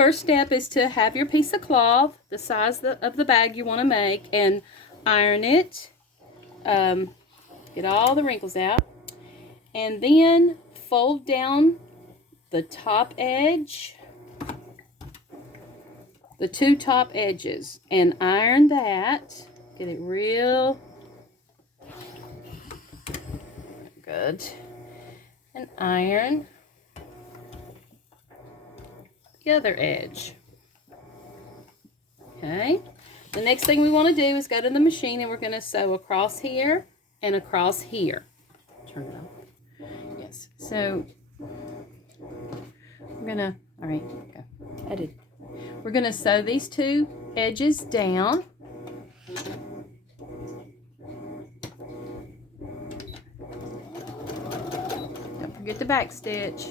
first step is to have your piece of cloth, the size of the bag you want to make, and iron it. Get all the wrinkles out. And then fold down the top edge, the two top edges, and iron that. Get it real good. And iron the other edge. Okay. The next thing we want to do is go to the machine, and we're going to sew across here and across here. Turn it off. Yes. So we're going to, all right, go. I did. We're going to sew these two edges down. Don't forget the back stitch.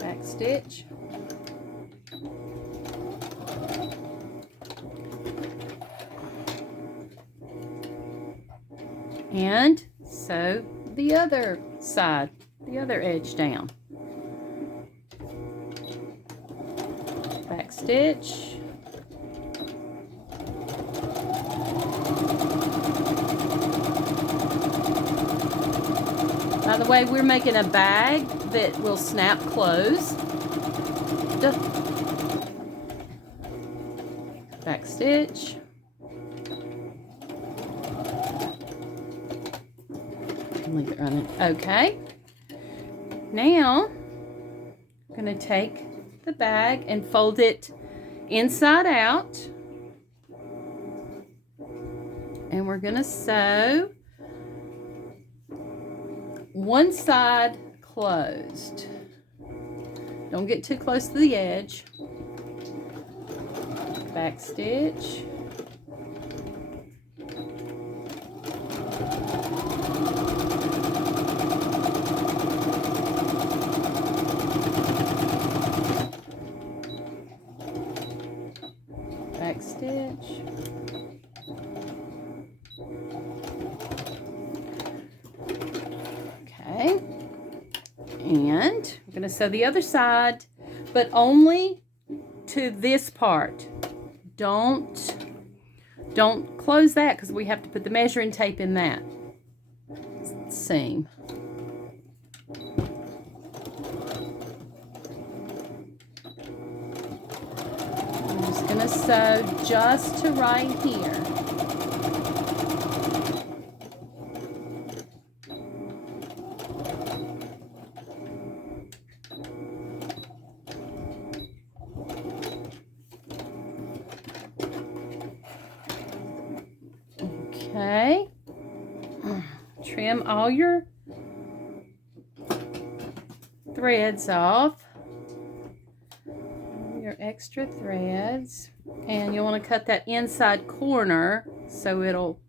Back stitch. And sew the other side, the other edge down. Back stitch. By the way, we're making a bag that will snap closed. Back stitch. Leave it running. Okay. Now, I'm going to take the bag and fold it inside out. And we're going to sew one side closed. Don't get too close to the edge. Back stitch. Back stitch. Okay. And we're going to sew the other side, but only to this part. Don't close that, because we have to put the measuring tape in that seam. I'm just going to sew just to right here. Okay. Trim all your threads off, your extra threads, and you'll want to cut that inside corner so it'll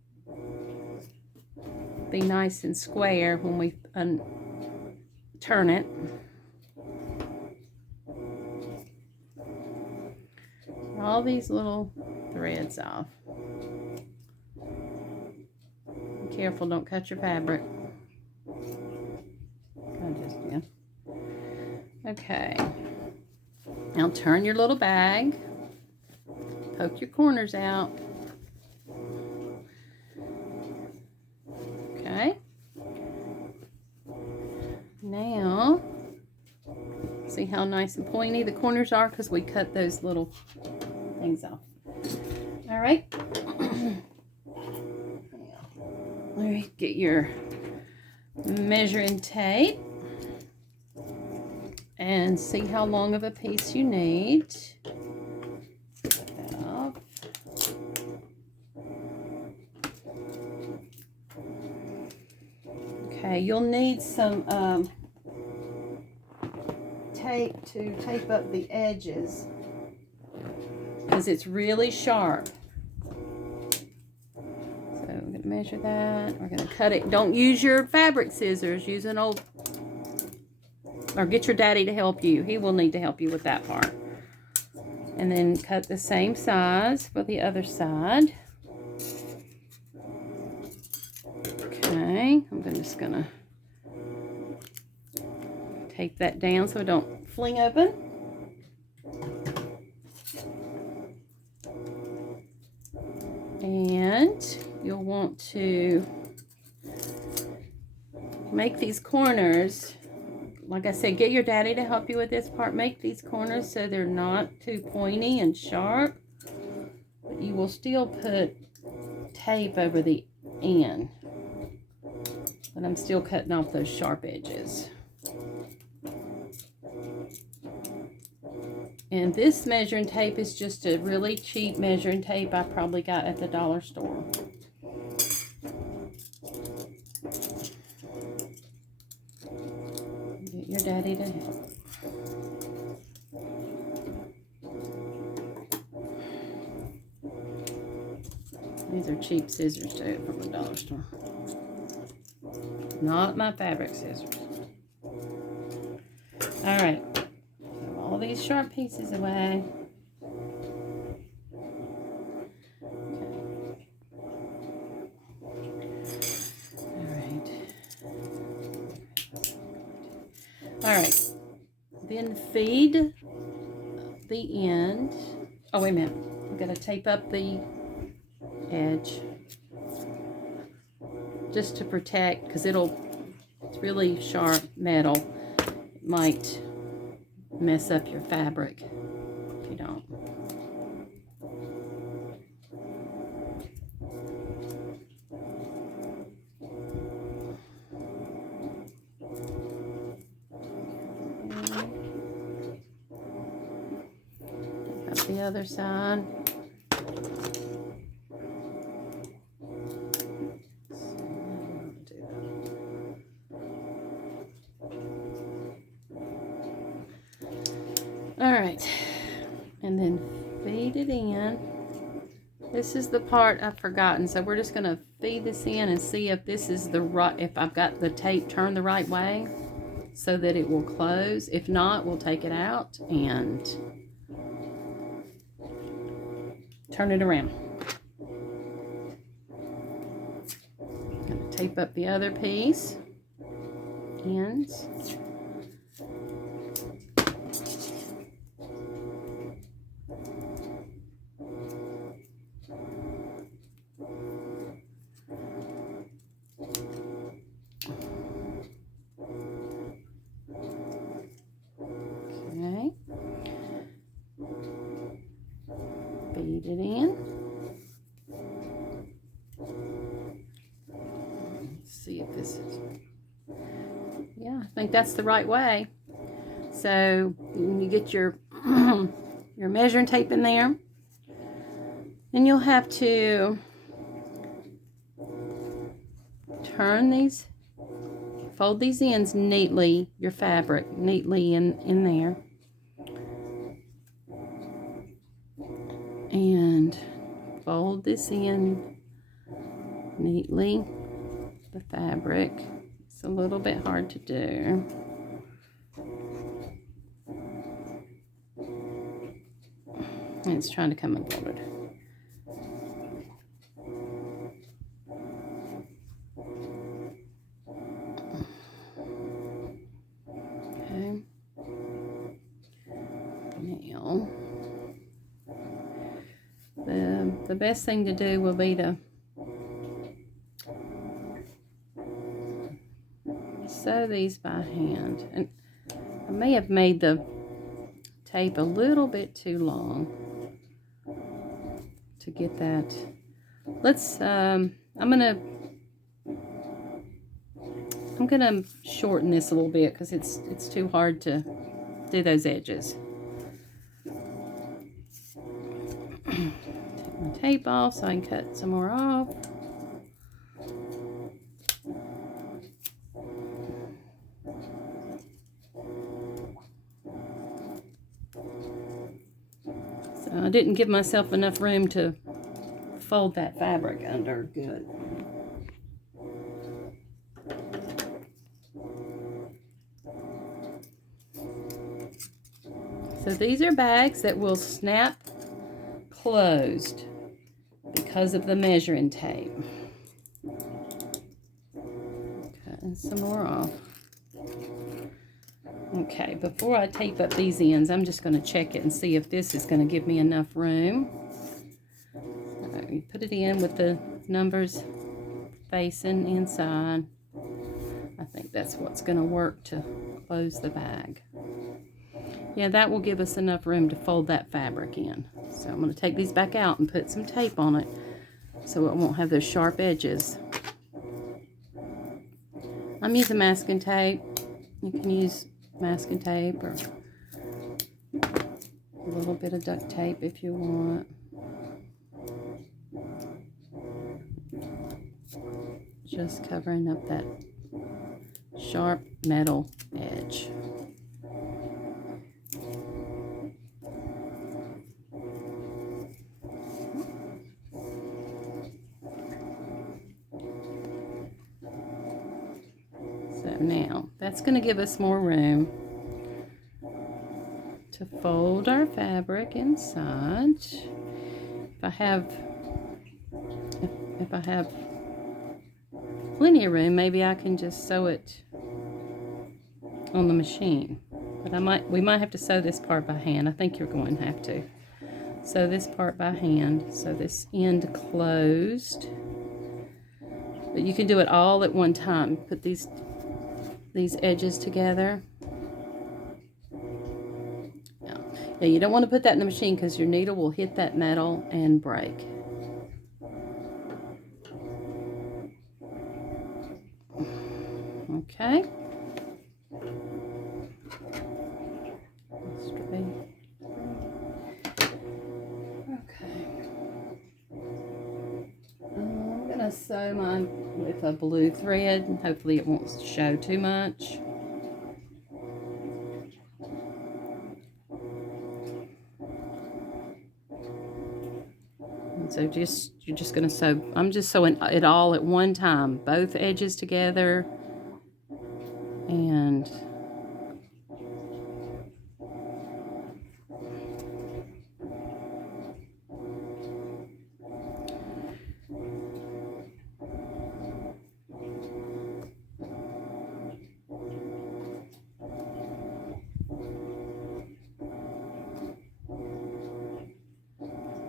be nice and square when we turn it. All these little threads off. Be careful, don't cut your fabric. Okay. Now turn your little bag. Poke your corners out. Okay. Now, see how nice and pointy the corners are, because we cut those little things off. All right. All right, get your measuring tape and see how long of a piece you need. Cut that off. Okay, you'll need some tape to tape up the edges, because it's really sharp. So we're going to measure that. We're going to cut it. Don't use your fabric scissors. Use an old or get your daddy to help you. He will need to help you with that part. And then cut the same size for the other side. Okay, I'm just gonna tape that down so it don't fling open. And you'll want to make these corners, like I said, get your daddy to help you with this part. Make these corners so they're not too pointy and sharp, but you will still put tape over the end. But I'm still cutting off those sharp edges. And this measuring tape is just a really cheap measuring tape I probably got at the dollar store. Get your daddy to help. These are cheap scissors too from the dollar store. Not my fabric scissors. All right. All these sharp pieces away. All right. Then feed the end. Oh, wait a minute. I'm going to tape up the edge just to protect, because it's really sharp metal. It might mess up your fabric if you don't. Up the other side. All right, and then feed it in. This is the part I've forgotten, so we're just gonna feed this in and see if this is the right, if I've got the tape turned the right way so that it will close. If not, we'll take it out and turn it around. I'm gonna tape up the other piece, ends. Feed it in. Let's see if this is, yeah, I think that's the right way. So you get your your measuring tape in there, then you'll have to turn these, fold these ends neatly, your fabric neatly in there. And fold this in neatly, the fabric. It's a little bit hard to do. And it's trying to come unfolded. Okay. Now, the best thing to do will be to sew these by hand. And I may have made the tape a little bit too long to get that. Let's I'm gonna shorten this a little bit because it's too hard to do those edges. Take my tape off so I can cut some more off. So I didn't give myself enough room to fold that fabric under good. So these are bags that will snap closed because of the measuring tape. Cutting some more off. Okay, before I tape up these ends, I'm just going to check it and see if this is going to give me enough room. So you put it in with the numbers facing inside. I think that's what's going to work to close the bag. Yeah, that will give us enough room to fold that fabric in. So I'm going to take these back out and put some tape on it so it won't have those sharp edges. I'm using masking tape. You can use masking tape or a little bit of duct tape if you want. Just covering up that sharp metal edge. So now that's going to give us more room to fold our fabric inside. If I have plenty of room, maybe I can just sew it on the machine. But we might have to sew this part by hand. I think you're going to have to sew this part by hand, so this end closed. But you can do it all at one time. Put these edges together. Yeah, you don't want to put that in the machine because your needle will hit that metal and break. Okay. Straight. Okay. I'm gonna sew mine with a blue thread, and hopefully it won't show too much. And so you're just gonna sew. I'm just sewing it all at one time, both edges together, and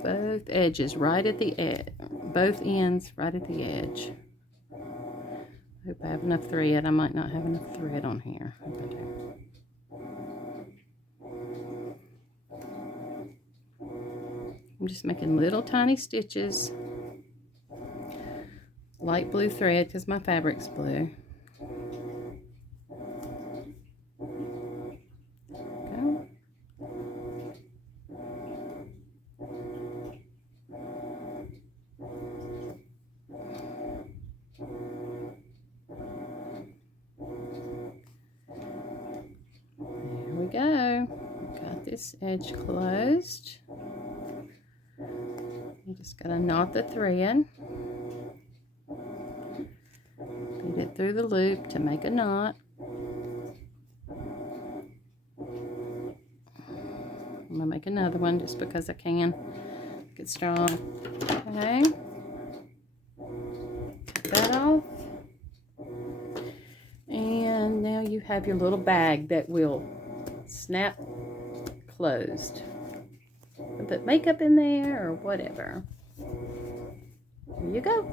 both edges right at the edge, both ends right at the edge. Hope I have enough thread. I might not have enough thread on here. Hope I do. I'm just making little tiny stitches. Light blue thread because my fabric's blue. Go. There we go. Got this edge closed. You just gotta knot the thread. Feed it through the loop to make a knot. I'm gonna make another one just because I can. Get strong. Okay. Cut that off. And now you have your little bag that will snap closed. Put makeup in there or whatever. Here you go.